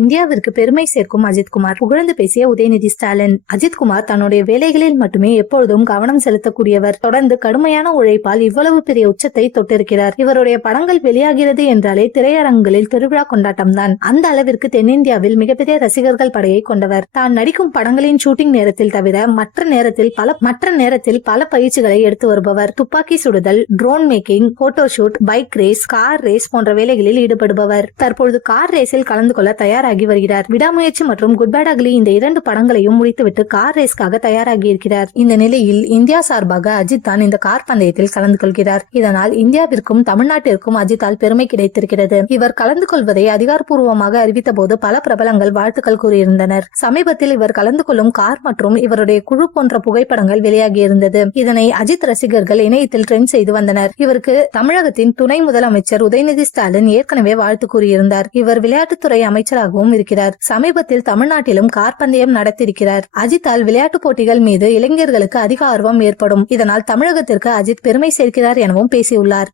இந்தியாவிற்கு பெருமை சேர்க்கும் அஜித்குமார் புகழ்ந்து பேசிய உதயநிதி ஸ்டாலின். அஜித்குமார் தன்னுடைய வேலைகளில் மட்டுமே எப்பொழுதும் கவனம் செலுத்தக்கூடியவர். தொடர்ந்து கடுமையான உழைப்பால் இவ்வளவு பெரிய உச்சத்தை தொட்டிருக்கிறார். இவருடைய படங்கள் வெளியாகிறது என்றாலே திரையரங்குகளில் திருவிழா கொண்டாட்டம் தான். அந்த அளவிற்கு தென்னிந்தியாவில் மிகப்பெரிய ரசிகர்கள் படையை கொண்டவர். தான் நடிக்கும் படங்களின் ஷூட்டிங் நேரத்தில் தவிர மற்ற நேரத்தில் பல பயிற்சிகளை எடுத்து வருபவர். துப்பாக்கி சுடுதல், drone making, photoshoot, bike race, car race போன்ற வேலைகளில் ஈடுபடுபவர். தற்பொழுது கார் ரேஸில் கலந்து கொள்ள தயாராகி வருகிறார். விடாமுயற்சி மற்றும் குட் பேட் அக்லி இந்த 2 படங்களையும் முடித்துவிட்டு கார் ரேஸ்க்காக தயாராகி இருக்கிறார். இந்த நிலையில் இந்தியா சார்பாக அஜித் தான் இந்த கார் பந்தயத்தில் கலந்து கொள்கிறார். இதனால் இந்தியாவிற்கும் தமிழ்நாட்டிற்கும் அஜித்தால் பெருமை கிடைத்திருக்கிறது. இவர் கலந்து கொள்வதை அதிகாரப்பூர்வமாக அறிவித்த போது பல பிரபலங்கள் வாழ்த்துக்கள் கூறியிருந்தனர். சமீபத்தில் இவர் கலந்து கொள்ளும் கார் மற்றும் இவருடைய குழு போன்ற புகைப்படங்கள் வெளியாகி இருந்தது. இதனை அஜித் ரசிகர்கள் இணையத்தில் ட்ரெண்ட் செய்து வந்தனர். இவருக்கு தமிழகத்தின் துணை முதலமைச்சர் உதயநிதி ஸ்டாலின் ஏற்கனவே வாழ்த்து கூறியிருந்தார். இவர் விளையாட்டுத்துறை அமைச்சராகவும் இருக்கிறார். சமீபத்தில் தமிழ்நாட்டிலும் கார் பந்தயம் நடத்தியிருக்கிறார். அஜித்தால் விளையாட்டு போட்டிகள் மீது இளைஞர்களுக்கு அதிக ஆர்வம் ஏற்படும். இதனால் தமிழகத்திற்கு அஜித் பெருமை சேர்க்கிறார் எனவும் பேசியுள்ளார்.